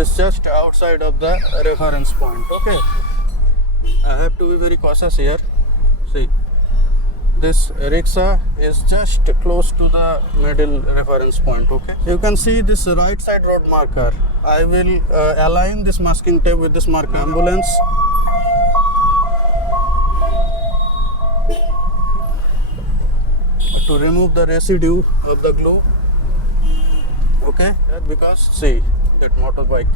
is just outside of the reference point. Okay, I have to be very cautious here. See, this rickshaw is just close to the middle reference point. Okay, you can see this right side road marker. I will align this masking tape with this marker. Ambulance. To remove the residue of the glue. Okay, because see that motorbike.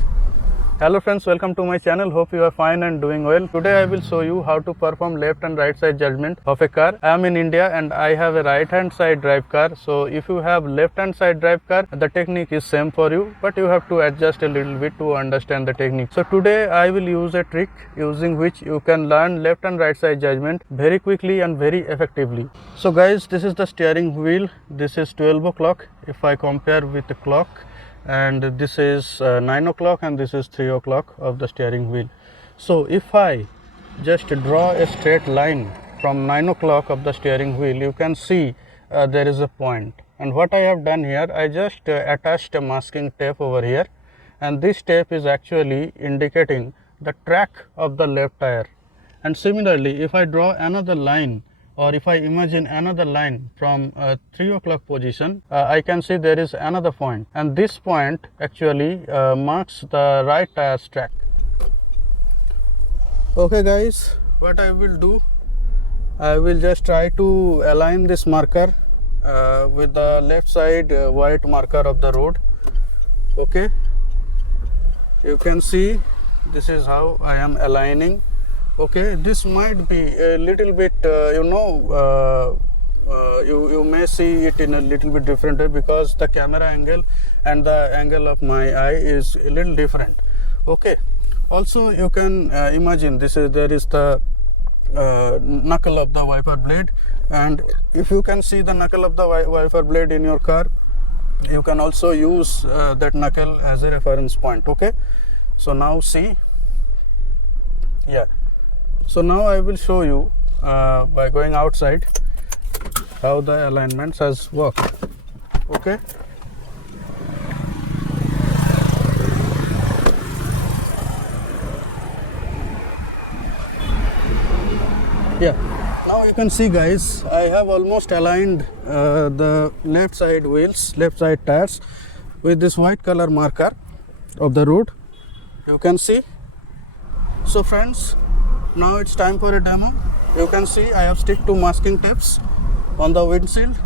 Hello friends, welcome to my channel. Hope you are fine and doing well. Today I will show you how to perform left and right side judgment of a car. I am in India and I have a right hand side drive car. So if you have left hand side drive car, the technique is same for you, but you have to adjust a little bit to understand the technique. So today I will use a trick using which you can learn left and right side judgment very quickly and very effectively. So guys, this is the steering wheel. This is 12 o'clock if I compare with the clock, and this is 9 o'clock and this is 3 o'clock of the steering wheel. So if I just draw a straight line from 9 o'clock of the steering wheel, you can see there is a point. And what I have done here, I just attached a masking tape over here, and this tape is actually indicating the track of the left tire. And similarly, if I draw another line, or if I imagine another line from 3 o'clock position, I can see there is another point, and this point actually marks the right tire's track. Okay guys, what I will do, I will just try to align this marker with the left side white marker of the road. Okay, you can see this is how I am aligning. Okay, this might be a little bit, you may see it in a little bit different way because the camera angle and the angle of my eye is a little different. Okay, also you can imagine there is the knuckle of the wiper blade, and if you can see the knuckle of the wiper blade in your car, you can also use that knuckle as a reference point. Okay, so now see, yeah. So now I will show you by going outside how the alignments has worked. Okay. Yeah. Now you can see guys, I have almost aligned the left side wheels, left side tires with this white color marker of the road. You can see. So friends, now it's time for a demo. You can see I have stick to masking tapes on the windshield.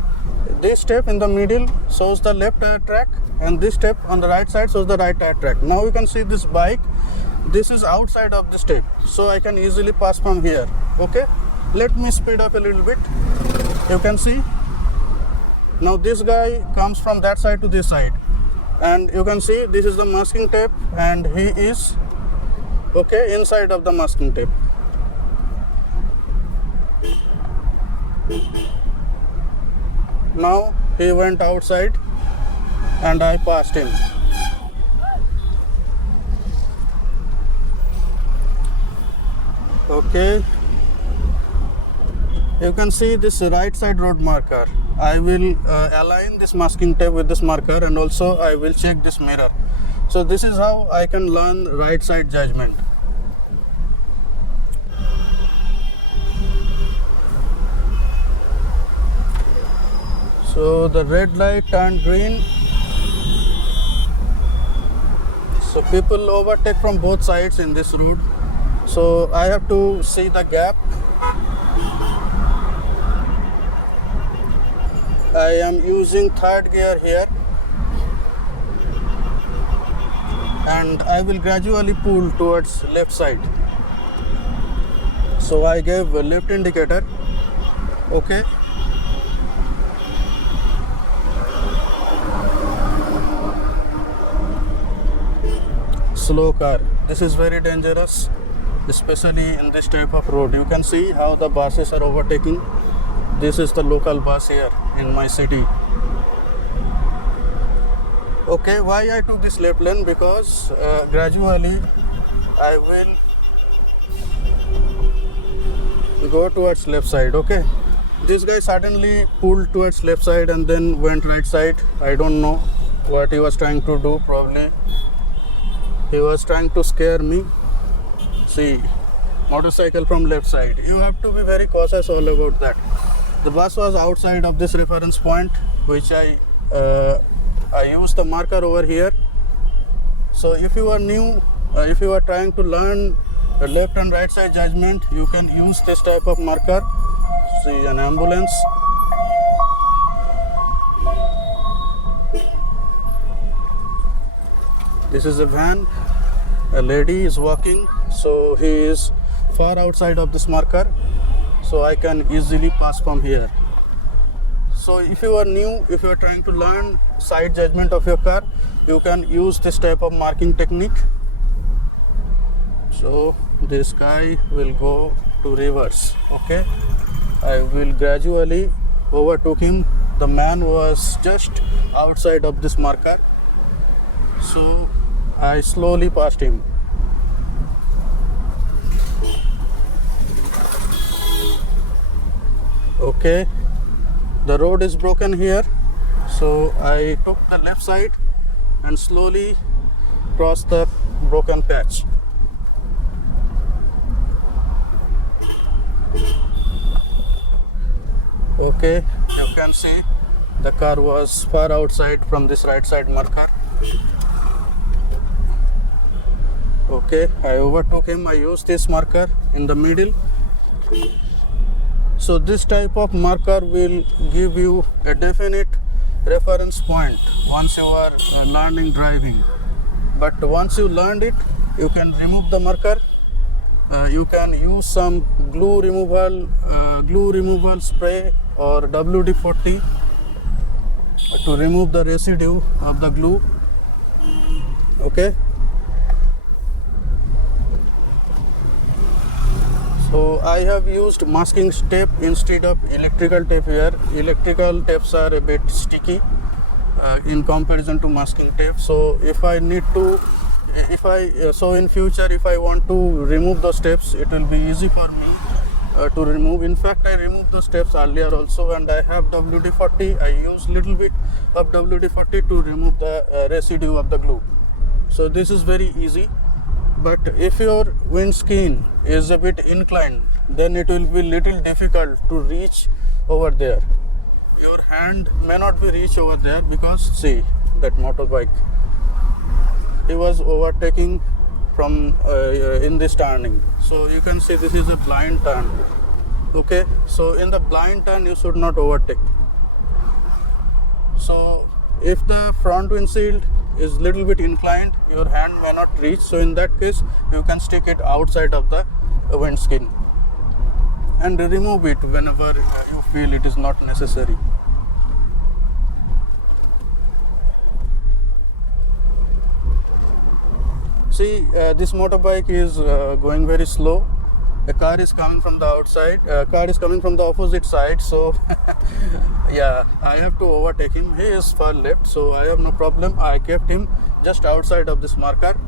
This tape in the middle shows the left tire track, and this tape on the right side shows the right tire track. Now you can see this bike, this is outside of this tape, so I can easily pass from here. Okay, let me speed up a little bit. You can see now this guy comes from that side to this side, and you can see this is the masking tape and he is inside of the masking tape. Now he went outside and I passed him. Okay, you can see this right side road marker. I will align this masking tape with this marker, and also I will check this mirror. So this is how I can learn right side judgment. So the red light turned green. So people overtake from both sides in this road. So I have to see the gap. I am using third gear here, and I will gradually pull towards left side. So I gave a left indicator. Okay. Slow car. This is very dangerous, especially in this type of road. You can see how the buses are overtaking. This is the local bus here in my city. Okay, why I took this left lane? Because gradually I will go towards left side. Okay, this guy suddenly pulled towards left side and then went right side. I don't know what he was trying to do. Probably he was trying to scare me. See, motorcycle from left side. You have to be very cautious all about that. The bus was outside of this reference point, which I used the marker over here. So if you are new, if you are trying to learn left and right side judgment, you can use this type of marker. See, an ambulance. This is a van. A lady is walking, so he is far outside of this marker, so I can easily pass from here. So if you are new, if you are trying to learn side judgment of your car, you can use this type of marking technique. So this guy will go to reverse. Okay, I will gradually overtook him. The man was just outside of this marker, so I slowly passed him. Okay, the road is broken here, so I took the left side and slowly crossed the broken patch. Okay, you can see the car was far outside from this right side marker. Okay, I overtook him. I used this marker in the middle. So this type of marker will give you a definite reference point once you are learning driving. But once you learned it, you can remove the marker. You can use some glue removal spray or WD-40 to remove the residue of the glue. Okay. So I have used masking tape instead of electrical tape here. Electrical tapes are a bit sticky in comparison to masking tape. So if I need to, so in future if I want to remove those tapes, it will be easy for me to remove. In fact, I removed those tapes earlier also, and I have WD-40. I use little bit of WD-40 to remove the residue of the glue. So this is very easy. But if your windscreen is a bit inclined, then it will be little difficult to reach over there. Your hand may not be reach over there because see that motorbike. He was overtaking from in this turning. So you can see this is a blind turn. Okay, so in the blind turn you should not overtake. So if the front windshield is little bit inclined, your hand may not reach, so in that case you can stick it outside of the windscreen and remove it whenever you feel it is not necessary. See, this motorbike is going very slow. A car is coming from the outside, car is coming from the opposite side, so yeah, I have to overtake him. He is far left, so I have no problem. I kept him just outside of this marker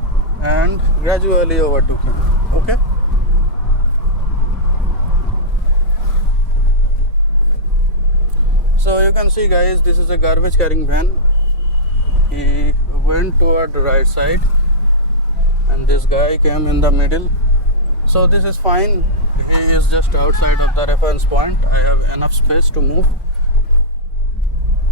and gradually overtook him. Okay. So you can see, guys, this is a garbage carrying van. He went toward the right side and this guy came in the middle. So this is fine. He is just outside of the reference point. I have enough space to move.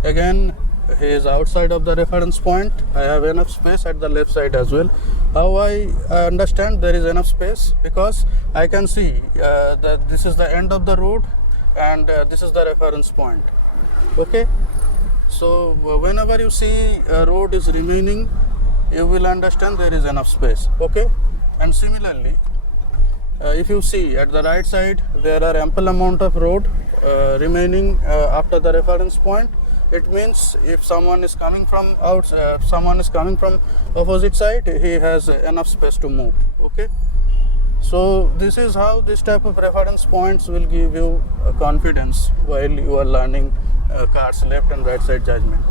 Again, he is outside of the reference point. I have enough space at the left side as well. How I understand there is enough space? Because I can see that this is the end of the road and this is the reference point. Okay. So whenever you see a road is remaining, you will understand there is enough space. Okay. And similarly, if you see at the right side, there are ample amount of road remaining after the reference point. It means if someone is coming from opposite side, he has enough space to move. Okay. So this is how this type of reference points will give you confidence while you are learning car's left and right side judgment.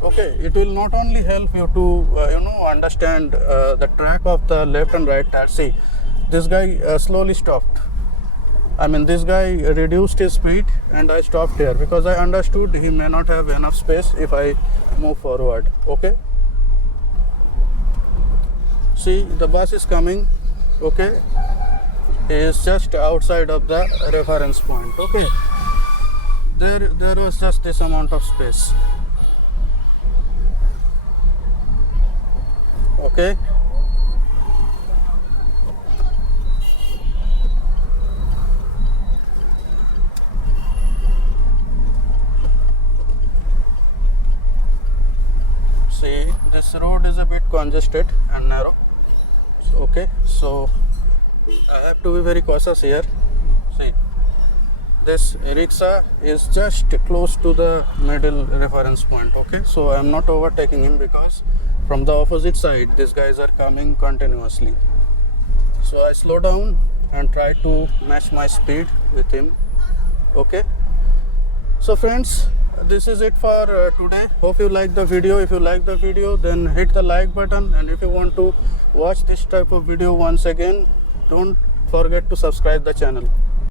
Okay, it will not only help you to understand the track of the left and right tire. See, this guy slowly stopped. This guy reduced his speed and I stopped here because I understood he may not have enough space if I move forward. Okay. see the bus is coming, okay, he is just outside of the reference point, okay. There was just this amount of space, okay. See, this road is a bit congested and narrow, okay, so I have to be very cautious here. See, this rickshaw is just close to the middle reference point, okay, so I am not overtaking him because from the opposite side these guys are coming continuously. So I slow down and try to match my speed with him, okay. So friends, this is it for today. Hope you like the video. If you like the video, then hit the like button, and if you want to watch this type of video once again, don't forget to subscribe the channel.